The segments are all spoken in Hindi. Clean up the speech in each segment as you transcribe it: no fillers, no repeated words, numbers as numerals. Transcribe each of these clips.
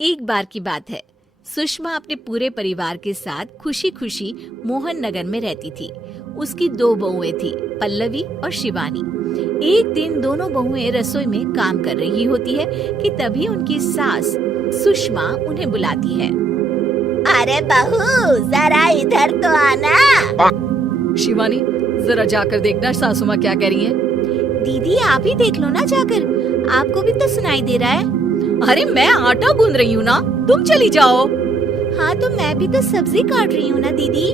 एक बार की बात है, सुषमा अपने पूरे परिवार के साथ खुशी खुशी मोहन नगर में रहती थी। उसकी 2 बहुएं थी, पल्लवी और शिवानी। एक दिन दोनों बहुएं रसोई में काम कर रही होती है कि तभी उनकी सास सुषमा उन्हें बुलाती है। अरे बहू, जरा इधर तो आना। शिवानी, जरा जाकर देखना सासू माँ क्या कह रही है। दीदी आप ही देख लो ना जाकर, आपको भी तो सुनाई दे रहा है। अरे मैं आटा गूंद रही हूँ ना, तुम चली जाओ। हाँ तो मैं भी तो सब्जी काट रही हूँ ना दीदी।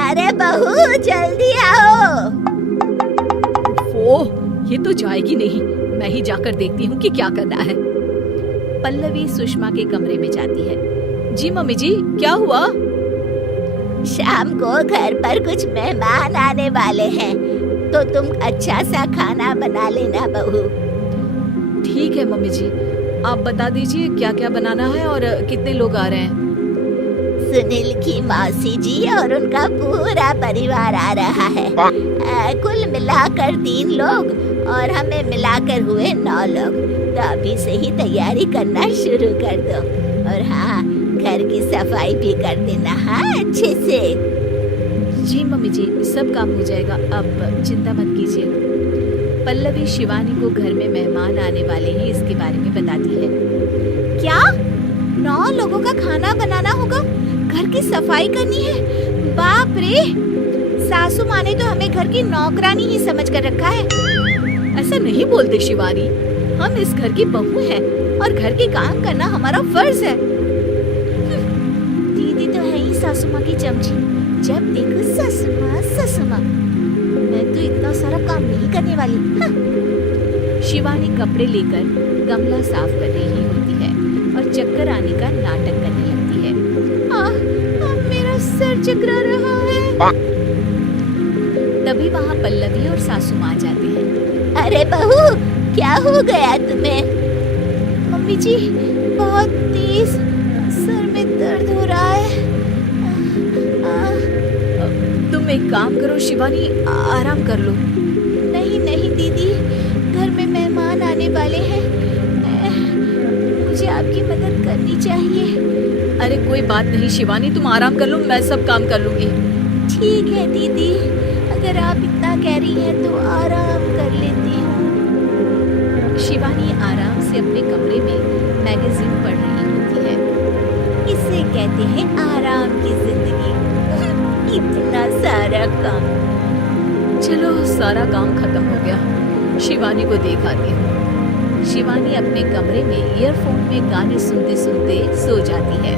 अरे बहू जल्दी आओ। ओह, ये तो जाएगी नहीं। मैं ही जाकर देखती हूँ कि क्या करना है। पल्लवी सुषमा के कमरे में जाती है। जी मम्मी जी, क्या हुआ? शाम को घर पर कुछ मेहमान आने वाले हैं, तो तुम अच्छा सा खाना बना लेना बहू। ठीक है मम्मी जी, आप बता दीजिए क्या क्या बनाना है और कितने लोग आ रहे हैं। सुनील की मौसी जी और उनका पूरा परिवार आ रहा है। कुल मिलाकर 3 लोग और हमें मिलाकर हुए 9 लोग। तो अभी से ही तैयारी करना शुरू कर दो। और हाँ, घर की सफाई भी कर देना, हाँ अच्छे से। जी मम्मी जी, सब काम हो जाएगा, आप चिंता मत कीजिए। पल्लवी शिवानी को घर में मेहमान आने वाले हैं इसके बारे में बताती है। क्या 9 लोगों का खाना बनाना होगा, घर की सफाई करनी है? बाप रे, सासू माँ ने तो हमें घर की नौकरानी ही समझ कर रखा है। ऐसा नहीं बोलते शिवानी, हम इस घर की बहू हैं और घर के काम करना हमारा फर्ज है। दीदी तो है ही सासू माँ की चमची, जब देखो सासू माँ सासू माँ। मैं तो इतना सारा काम नहीं करने वाली। हाँ। शिवानी कपड़े लेकर गमला साफ कर रही होती है और चक्कर आने का नाटक करने लगती है। मेरा सर चकरा रहा है। तभी वहाँ पल्लवी और सासू माँ जाते हैं। अरे बहू, क्या हो गया तुम्हें? मम्मी जी, बहुत तेज सर में दर्द हो रहा है। तुम एक काम करो शिवानी, आराम कर लो। नहीं नहीं दीदी, घर में मेहमान आने वाले हैं, मुझे आपकी मदद करनी चाहिए। अरे कोई बात नहीं शिवानी, तुम आराम कर लो, मैं सब काम कर लूंगी। ठीक है दीदी, अगर आप इतना कह रही हैं तो आराम कर लेती हूँ। शिवानी आराम से अपने कमरे में मैगजीन पढ़ रही होती है। इसे कहते हैं आराम की जिंदगी। इतना सारा काम। चलो सारा काम खत्म हो गया, शिवानी को देख आती हूँ। शिवानी अपने कमरे में ईयरफोन में गाने सुनते सुनते सो जाती है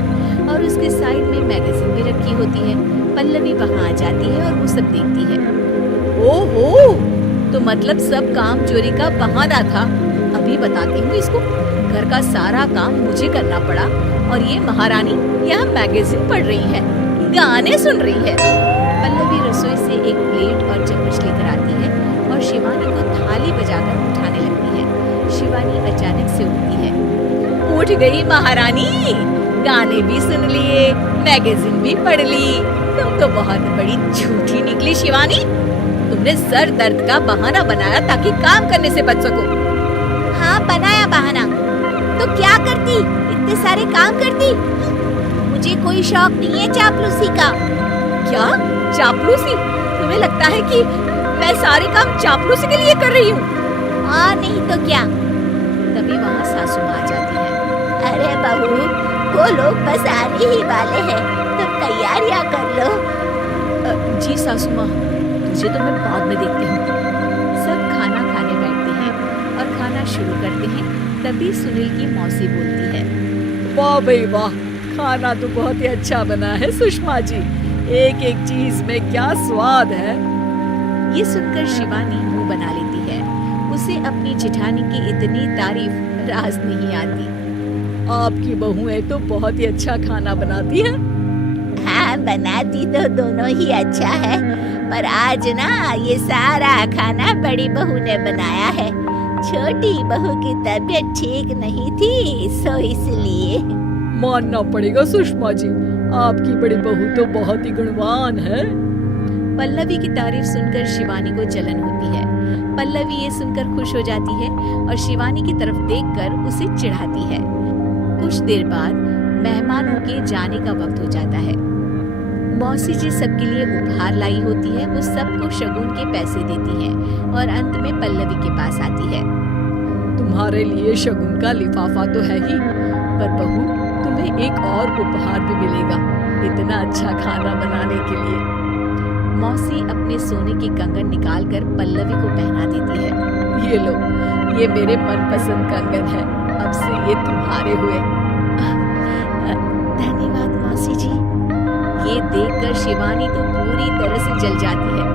और उसके साइड में मैगजीन भी रखी होती है। पल्लवी वहाँ आ जाती है और वो सब देखती है। ओहो, तो मतलब सब काम चोरी का बहाना था। अभी बताती हूँ इसको। घर का सारा काम मुझे करना पड़ा और ये महारानी यहाँ मैगजीन पढ़ रही है, गाने सुन रही है। पल्लवी रसोई से एक प्लेट और चम्मच लेकर आती है और शिवानी को थाली बजाकर उठाने लगती है। शिवानी अचानक से उठती है। उठ गई महारानी, गाने भी सुन लिए, मैगजीन भी पढ़ ली। तुम तो बहुत बड़ी झूठी निकली शिवानी। तुमने सर दर्द का बहाना बनाया ताकि काम करने से बच सको। हाँ बनाया बहाना, तो क्या करती, इतने सारे काम करती। मुझे कोई शौक नहीं है चापलूसी का। क्या चापलूसी? तुम्हें लगता है कि मैं सारे काम चापलूसी के लिए कर रही हूँ? हाँ नहीं तो क्या। तभी वहाँ सासू माँ आ जाती है। अरे बहू, वो लोग बस आने ही वाले हैं, तुम तैयारियां कर लो। जी सासू माँ, तुझे तो मैं बाद में देखती हूँ। सब खाना खाने बैठते हैं और खाना शुरू करते हैं। तभी सुनील की मौसी बोलती है। वाह भाई वाह, खाना तो बहुत ही अच्छा बना है सुषमा जी। एक एक चीज में क्या स्वाद है। ये सुनकर शिवानी मुंह बना लेती है। उसे अपनी जेठानी की इतनी तारीफ रास नहीं आती। आपकी बहुएं तो बहुत ही अच्छा खाना बनाती हैं। हाँ, बनाती तो दोनों ही अच्छा है, पर आज ना ये सारा खाना बड़ी बहू ने बनाया है। छोटी बहू की तबीयत ठीक नहीं थी, सो इसलिए। मानना पड़ेगा सुषमा जी, आपकी बड़ी बहू तो बहुत ही गुणवान है। पल्लवी की तारीफ सुनकर शिवानी को जलन होती है। पल्लवी ये सुनकर खुश हो जाती है और शिवानी की तरफ देखकर उसे चिढ़ाती है। कुछ देर बाद मेहमानों के जाने का वक्त हो जाता है। मौसी जी सबके लिए उपहार लाई होती है। वो सबको शगुन के पैसे देती हैं और अंत में पल्लवी के पास आती है। तुम्हारे लिए शगुन का लिफाफा तो है ही, पर बहू तुम्हें एक और उपहार भी मिलेगा इतना अच्छा खाना बनाने के लिए। मौसी अपने सोने के कंगन निकालकर पल्लवी को पहना देती है। ये लो, ये मेरे मनपसंद कंगन है, अब से ये तुम्हारे हुए। धन्यवाद मौसी जी। ये देखकर शिवानी तो पूरी तरह से जल जाती है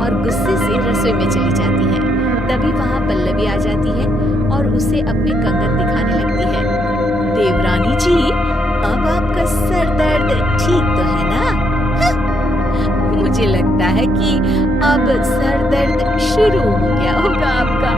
और गुस्से से रसोई में चली जाती है। तभी वहाँ पल्लवी आ जाती है और उसे अपने कंगन दिखाने लगती है। देवरानी जी, अब आपका सर दर्द ठीक तो है ना? मुझे लगता है कि अब सर दर्द शुरू हो गया होगा आपका।